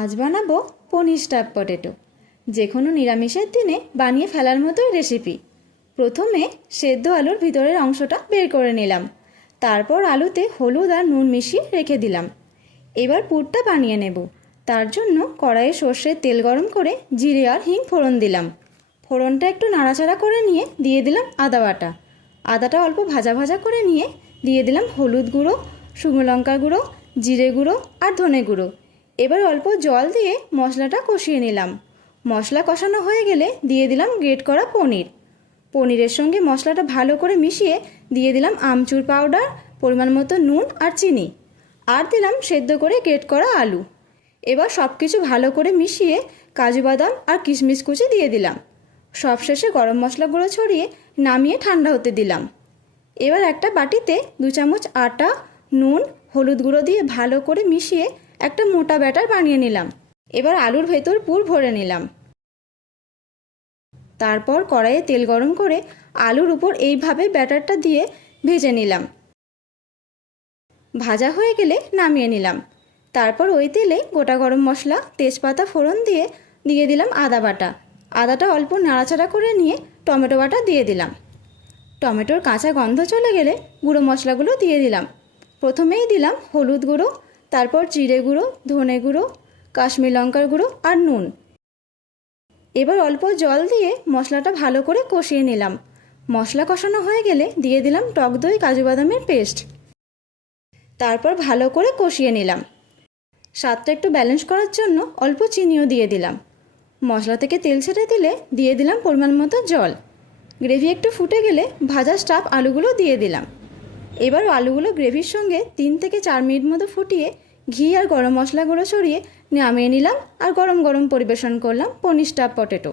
আজ বানাবো পনির staff potato. যে কোনো নিরামিষের দিনে বানিয়ে ফেলার মতোই রেসিপি। প্রথমে সেদ্ধ আলুর ভিতরের অংশটা বের করে নিলাম। তারপর আলুতে হলুদ আর নুন মিশিয়ে রেখে দিলাম। এবার পুরটা বানিয়ে নেব। তার জন্য কড়াইয়ে সর্ষের তেল গরম করে জিরে আর হিং ফোড়ন দিলাম। ফোড়নটা একটু নাড়াচাড়া করে নিয়ে দিয়ে দিলাম আদা বাটা। আদাটা অল্প ভাজা ভাজা করে নিয়ে দিয়ে দিলাম হলুদ গুঁড়ো, শুকনো লঙ্কার গুঁড়ো, জিরে গুঁড়ো আর ধনে গুঁড়ো। এবার অল্প জল দিয়ে মশলাটা কষিয়ে নিলাম। মশলা কষানো হয়ে গেলে দিয়ে দিলাম গ্রেট করা পনির। পনিরের সঙ্গে মশলাটা ভালো করে মিশিয়ে দিয়ে দিলাম আমচুর পাউডার, পরিমাণ মতো নুন আর চিনি, আর দিলাম সেদ্ধ করে গ্রেট করা আলু। এবার সব কিছু ভালো করে মিশিয়ে কাজু বাদাম আর কিশমিশ কুচি দিয়ে দিলাম। সবশেষে গরম মশলা গুঁড়ো ছড়িয়ে নামিয়ে ঠান্ডা হতে দিলাম। এবার একটা বাটিতে 2 চামচ আটা, নুন, হলুদ গুঁড়ো দিয়ে ভালো করে মিশিয়ে একটা মোটা ব্যাটার বানিয়ে নিলাম। এবার আলুর ভেতর পুর ভরে নিলাম। তারপর কড়াইয়ে তেল গরম করে আলুর উপর এইভাবে ব্যাটারটা দিয়ে ভেজে নিলাম। ভাজা হয়ে গেলে নামিয়ে নিলাম। তারপর ওই তেলে গোটা গরম মশলা, তেজপাতা ফোড়ন দিয়ে দিয়ে দিলাম আদা বাটা। আদাটা অল্প নাড়াচাড়া করে নিয়ে টমেটো বাটা দিয়ে দিলাম। টমেটোর কাঁচা গন্ধ চলে গেলে গুঁড়ো মশলাগুলো দিয়ে দিলাম। প্রথমেই দিলাম হলুদ গুঁড়ো, তারপর জিরে গুঁড়ো, ধনে গুঁড়ো, কাশ্মীর লঙ্কার গুঁড়ো আর নুন। এবার অল্প জল দিয়ে মশলাটা ভালো করে কষিয়ে নিলাম। মশলা কষানো হয়ে গেলে দিয়ে দিলাম টক দই, কাজু বাদামের পেস্ট। তারপর ভালো করে কষিয়ে নিলাম। স্বাদটা একটু ব্যালেন্স করার জন্য অল্প চিনিও দিয়ে দিলাম। মশলা থেকে তেল ছেড়ে দিলে দিয়ে দিলাম পরিমাণ মতো জল। গ্রেভি একটু ফুটে গেলে ভাজা স্টাফ আলুগুলো দিয়ে দিলাম। এবার আলুগুলো গ্রেভির সঙ্গে 3 থেকে 4 মিনিট মতো ফুটিয়ে ঘি আর গরম মশলাগুলো ছড়িয়ে নামিয়ে নিলাম আর গরম গরম পরিবেশন করলাম পনির স্টাফ পটেটো।